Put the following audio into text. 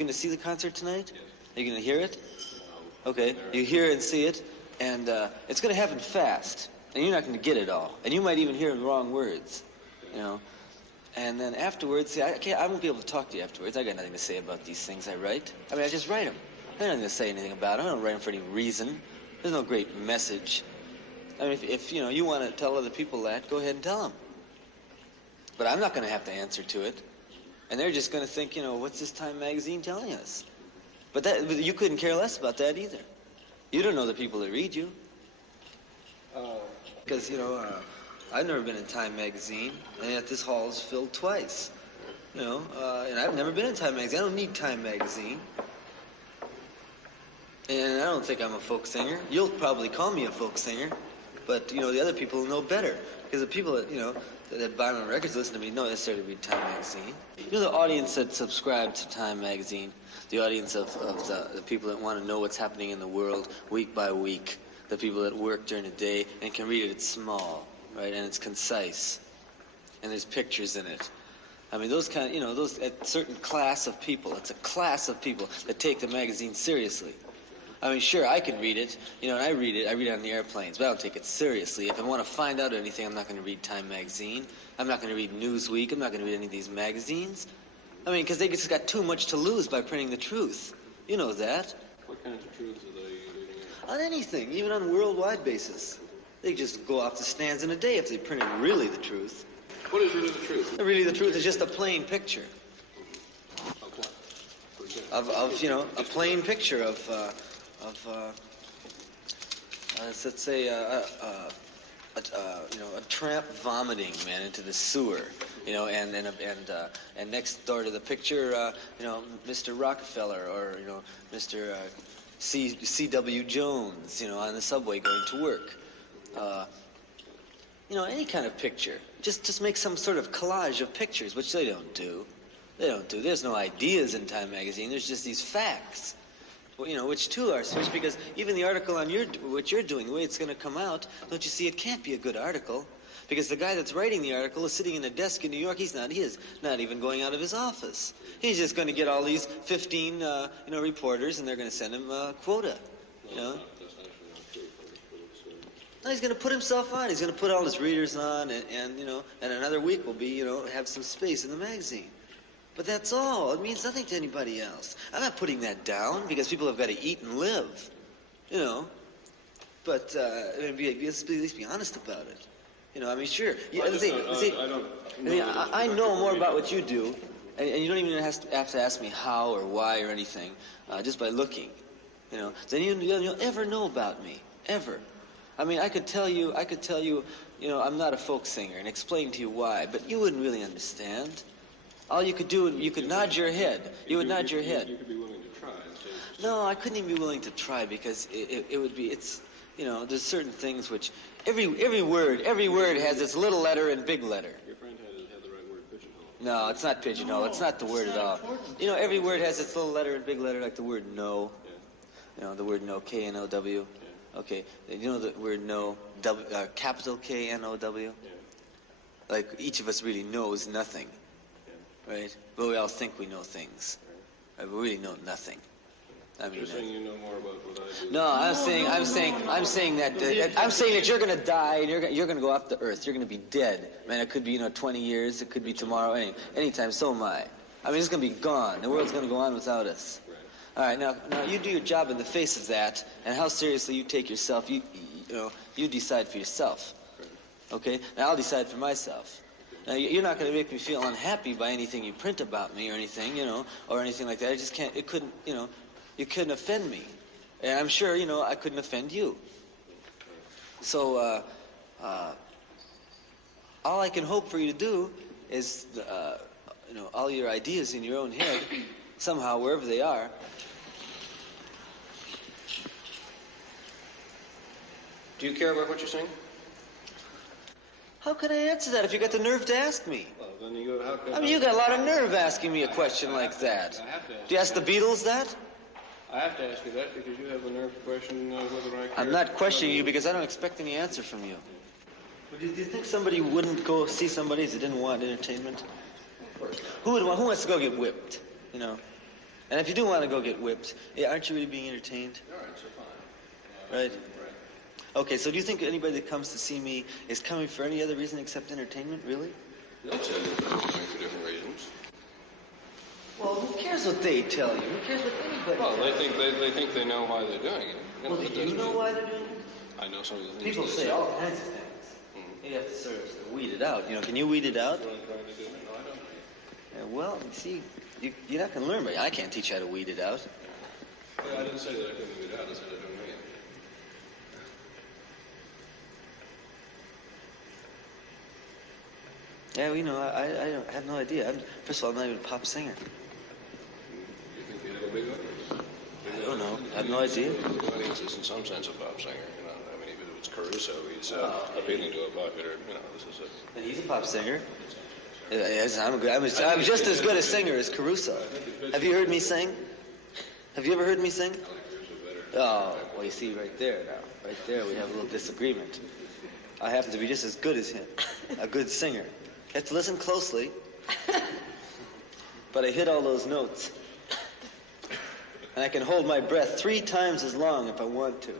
going to see the concert tonight? Yes. Are you going to hear it? No. Okay, you hear and see it, and it's going to happen fast, and you're not going to get it all, and you might even hear the wrong words, you know. And then afterwards, see, I won't be able to talk to you afterwards. I got nothing to say about these things I write. I mean, I just write them. I don't have to say anything about them. I don't write them for any reason. There's no great message. I mean, if you know, you want to tell other people that, go ahead and tell them. But I'm not going to have to answer to it. And they're just going to think, you know, what's this Time magazine telling us? But you couldn't care less about that either. You don't know the people that read you. Because, you know, I've never been in Time magazine, and yet this hall is filled twice. You know, and I've never been in Time magazine. I don't need Time magazine. And I don't think I'm a folk singer. You'll probably call me a folk singer, but, you know, the other people know better. Because the people that, you know, that buy my records, listen to me, don't necessarily read Time magazine. You know, the audience that subscribe to Time magazine, the audience of the people that want to know what's happening in the world week by week, the people that work during the day and can read it, it's small, right, and it's concise, and there's pictures in it. I mean, those kind of, you know, those, a certain class of people, it's a class of people that take the magazine seriously. I mean, sure, I can read it, you know, and I read it on the airplanes, but I don't take it seriously. If I want to find out anything, I'm not going to read Time magazine. I'm not going to read Newsweek. I'm not going to read any of these magazines. I mean, because they just got too much to lose by printing the truth. You know that. What kinds of truths are they reading? On anything, even on a worldwide basis. They just go off the stands in a day if they printed really the truth. What is really the truth? Really the truth is just a plain picture. Of what? For example? Of you know, a plain picture of let's say, you know, a tramp vomiting, man, into the sewer, you know, and next door to the picture, you know, Mr. Rockefeller or, you know, Mr. C.W. Jones, you know, on the subway going to work. You know, any kind of picture. Just make some sort of collage of pictures, which they don't do. They don't do. There's no ideas in Time magazine. There's just these facts. You know, which too are serious, because even the article on what you're doing, the way it's going to come out, don't you see, it can't be a good article, because the guy that's writing the article is sitting in a desk in New York. He is not even going out of his office. He's just going to get all these 15, you know, reporters, and they're going to send him a quota. You know. That's actually not true. No, he's going to put himself on. He's going to put all his readers on, and you know, and another week will be, you know, have some space in the magazine. But that's all. It means nothing to anybody else. I'm not putting that down because people have got to eat and live, you know. But at least be honest about it. You know, I mean, sure. I know more about what you do, and you don't even have to ask me how or why or anything, just by looking, you know. Then you'll ever know about me, ever. I mean, I could tell you, you know, I'm not a folk singer and explain to you why, but you wouldn't really understand. All you could do, you could nod your head. You would nod your head. You could be willing to try. No, I couldn't even be willing to try because it would be, it's, you know, there's certain things which, every word has its little letter and big letter. Your friend had the right word, pigeonhole. No, it's not pigeonhole. It's not the word at all. You know, every word has its little letter and big letter, like the word no. Yeah. You know, the word no, K-N-O-W. Yeah. Okay, you know the word no, capital K-N-O-W? Yeah. Like, each of us really knows nothing. Right? But we all think we know things. Right? We really know nothing. I mean, You're saying you know more about what I do. no, I'm saying that you're going to die and you're going to go off the earth. You're going to be dead. Man, it could be, you know, 20 years. It could be tomorrow. Anytime. So am I. I mean, it's going to be gone. The world's going to go on without us. Right. All right. Now you do your job in the face of that, and how seriously you take yourself. You know, you decide for yourself. Right. Okay. Now I'll decide for myself. Now, you're not going to make me feel unhappy by anything you print about me or anything, you know, or anything like that. I just can't, it couldn't, you know, you couldn't offend me. And I'm sure, you know, I couldn't offend you. So, all I can hope for you to do is, you know, all your ideas in your own head, somehow, wherever they are. Do you care about what you're saying? How can I answer that if you got the nerve to ask me? Well, then you go, how can I mean, you got a lot of nerve asking me a question like that. I have to ask. Do you ask the Beatles that? I have to ask you that because you have the nerve to question whether I care. I'm not questioning you because I don't expect any answer from you. Do you think somebody wouldn't go see somebody if they didn't want entertainment? Of course. Who wants to go get whipped? You know, And if you do want to go get whipped, aren't you really being entertained? All right, so fine. Right. Right. Okay, so do you think anybody that comes to see me is coming for any other reason except entertainment, really? They'll tell you they're coming for different reasons. Well, who cares what they tell you? Who cares what anybody Well, tells they you? think they know why they're doing it. Well, do you know why they're doing it? I know some of the things People they say all kinds of things. You have to sort of weed it out. Can you weed it out? What I'm trying to do? No, I don't. Well, you see, you're not going to learn, but I can't teach you how to weed it out. Yeah, I didn't say that I couldn't weed it out. I said I don't know yet. Yeah, I have no idea. First of all, I'm not even a pop singer. You think you have a big audience? I don't know. I have no idea. The audience is in some sense a pop singer. I mean, even if it's Caruso, he's appealing to a popular. This is a. And he's a pop singer. Yes, I'm just as good a singer as Caruso. Have you heard me sing? Have you ever heard me sing? I like Caruso better. Oh, well, you see, right there now. Right there, we have a little disagreement. I happen to be just as good as him, a good singer. You have to listen closely. But I hit all those notes. And I can hold my breath 3 times as long if I want to.